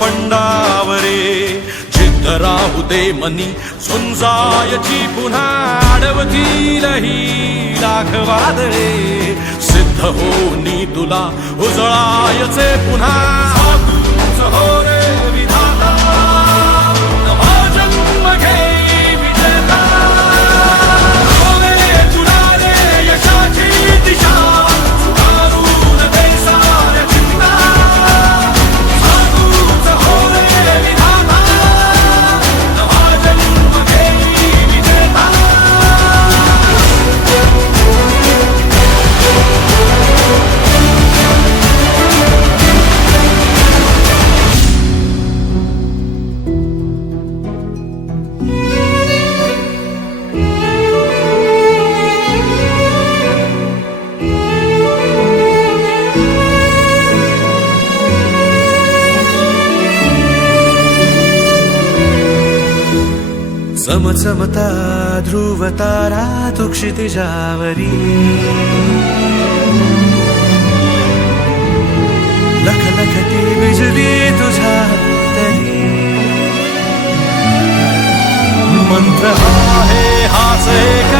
पंडावरे जिद्द राहू दे मनी झुंजायची पुन्हा अडवतील ही लाख वादळे सिद्ध होनी तुला उजळायचे पुन्हा साधूच हो रे विधाता नवा जन्म घेई विजेता होवे तुला रे यशाची दिशा सुधारून दे साऱ्या चिंता साधूच हो रे विधाता नवा जन्म घेई विजेता चमचमता ध्रुव तारा तू क्षितिजावरी लखलखती बिजली तुझ्या तरी मंत्र आहे हाच एक